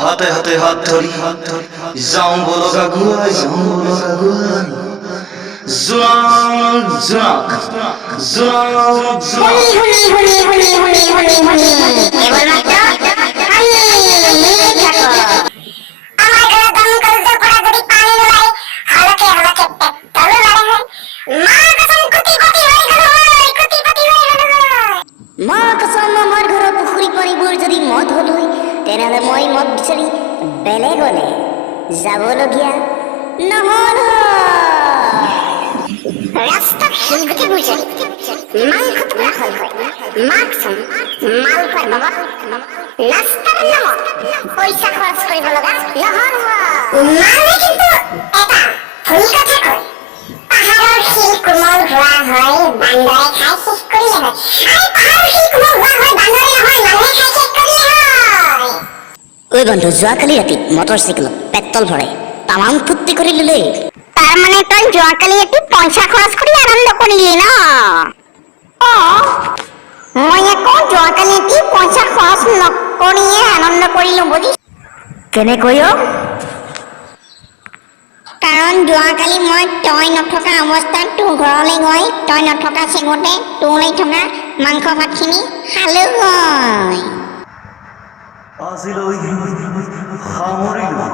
হাতে হাতে হাত ধরি যাও বলো গাগুয়ায়, যাও বলো গাগুয়ায়। জোনাক জোনাক জোনাক জোনাক। হুনি হুনি হুনি হুনি হুনি হুনি হুনি কেবলমাত্র হানি মিলে থাকো। আমার ঘরে দমকল পড়া যদি পানি নোলায় হালকে হালকে পেট্রোল মারে হয়। মা কসম কোটিপতি হয়ে গেল হয়, কোটিপতি হয়ে গেল হয়। মা কসম আমার ঘরে পুখুরি পানিবোৰ যদি মদ হল হয় তেনেহলে মই মদ বিচাৰি বেলেগলে যাবলগীয়া নহল হয়। রাস্তার শিলগুটি বুঝারি মাংস তোলা হল হয়। মা কসম মাল পার বাবা নাস্তার নামত পয়সা খরচ কৰিব লগা নহল হয়। মানে কিন্তু এটা ভুল কথা কয়, পাহাৰৰ শিল কোমল হোৱা হয় বান্দৰে খাই শেষ কৰিলে হয়। আৰু পাহাৰৰ শিল কোমল হোৱা হয় বান্দৰে নহয়, মানুহে খাই শেষ কৰিলে হয়। ঐ বন্ধু, যোৱাকালি ৰাতি মটৰচাইকেলত পেট্ৰল ভৰাই তামাম ফূৰ্তি কৰি ললে। তাৰ মানে তই যোৱাকালি ৰাতি পইচা খৰচ কৰি আনন্দ কৰিলি ন? মই আকৌ যোৱাকালি ৰাতি পইচা খৰচ নকৰিয়ে আনন্দ কৰিলো বুজিছ। কেনেকৈ অ? কাৰণ যোৱাকালি মই তই নথকা অৱস্থাত তোৰ ঘৰলৈ গৈ তই নথকা চেগতে তোৰলৈ থকা মাংস ভাতখিনি খালো গৈ। আজিলৈ সামৰিলো।